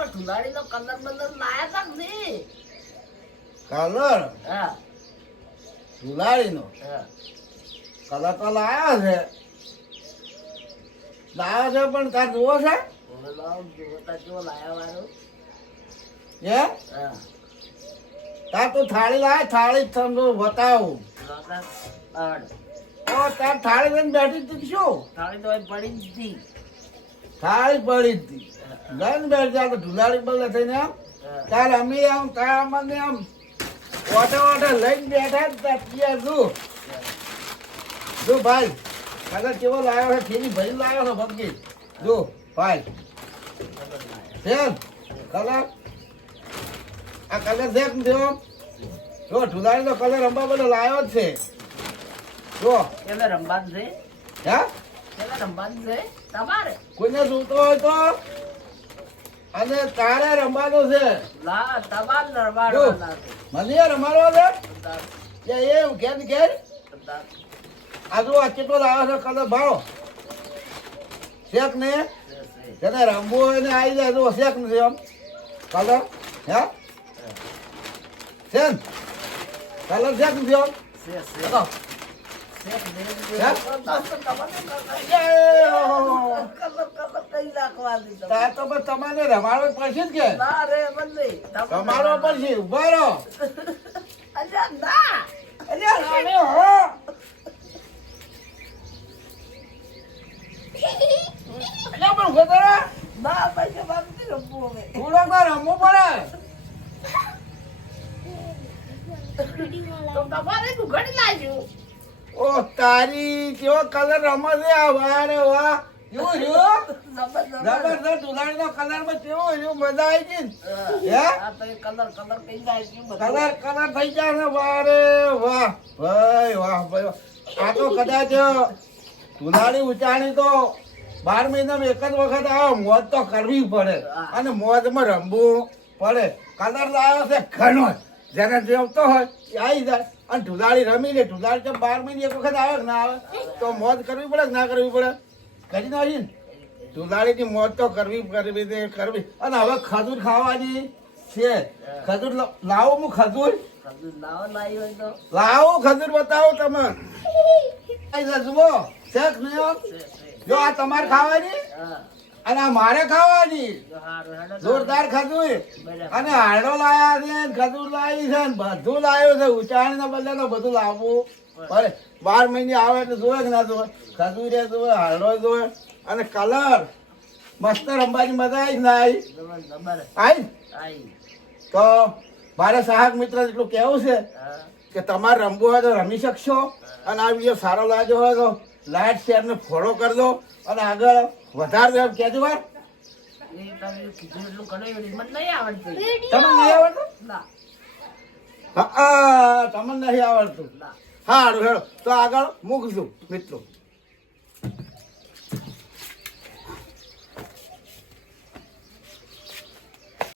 પણ ધુલાડીનો કલર બલર લાયા તા ને કલર હા ધુલાડીનો હા કલર તો લાયા છે પણ તાર જોવો છે હવે લાવ જોતા કેવો લાયા વાળો હે હા તાર તું થાળી લાય થાળી તમને બતાવું લોટા આડ ઓ તાર થાળી લઈને બેઠી હતી શું થાળી તો અહીં પડી જ હતી થાળી પડી હતી લઈને બેઠી જા તો ઢુલાડી બદલે થઈને આમ હા. તાર અમે આમ તાર અમને આમ ઓટે લઈને બેઠા જ તાર પિયર જો ભાઈ કલર કેવો લાવ્યો છે થેલી ભરી લાવ્યો છે ભગી જો ભાઈ છે કલર આ કલર છે કે જો ઢુલાડી નો કલર અંબા બધો લાવ્યો જ છે જો કેલે રંબાન છે હે કેલે રંબાન છે તમારે કોઈને જોતો હોય તો અને તારે રમવાનો છે લા તમાર જો નરવાડો લાગે મને રમાડવો છે કે એમ કે આ જો આ કેટલો લાવ્યો છે કલર ભાડો શેક ને જેને રમવું હોય ને આવી જાય જો શેક ને એમ કલર હે છે ને કલર શેક ને એમ બતાવો તાર તો બસ તમારે રમાડવો પડશે જ કે રમાડવો પડશે ઉભા રહો અરે હો અલ્યા પણ ઉભો કરો થોડોક વાર રમવું પડે ઓ તારી કેવો કલર રમે છે આ વાહ રે વાહ એવું રહ્યું જબરદસ્ત ઉલાડીનો કલર માં કેવો રહ્યું મજા આવી ગઈ કલર થઈ જાય ને વાહ રે વાહ ભાઈ વાહ ભાઈ વાહ. આ તો કદાચ ઉલાડી ઉચાણી તો 12 મહિનામાં એક જ વખત આવે મોજ તો કરવી પડે અને મોજમાં રમવું પડે કલર લાવ્યો છે ઘણો જેને જેવતો હોય એ આવી જાય અને ઢુલાડી રમી લે ઢુલાડી તો 12 મહિને એક વખત આવે કે ના આવે તો મોજ કરવી પડે કે ના કરવી પડે કરી નાખી ને ઢુલાડીની મોજ તો કરવી અને હવે ખજૂર ખાવાની છે ખજૂર લાવો હું ખજૂર લાવો ખજૂર બતાવો તમે જુઓ શેખ નહીં જો આ તમારે ખાવાની અને આ મારે ખાવાની જોરદાર ખજૂર અને હાડો લાયા છે ખજૂર લાવી છે ને બધું લાવ્યું છે ઉચાણી ના બદલે તો બધું લાવવું પડે 12 મહિને આવે એટલે જોવે કે ના જોવે ખજૂરે જોવે હાડો જોવે અને કલર મસ્ત રમવાની મજા આવી ના આવી તો મારે સહાયક મિત્ર એટલું કહેવું છે કે તમારે રમવું હોય તો રમી શકશો અને આ વિડીયો સારો લાગ્યો હોય તો લાઈક શેર ને ફોલો કરી દો અને આગળ વધારે દો કહેજો વાર તમને નહીં આવડતું તમને નહીં આવડતું સારું હેડો તો આગળ મૂકશું મિત્રો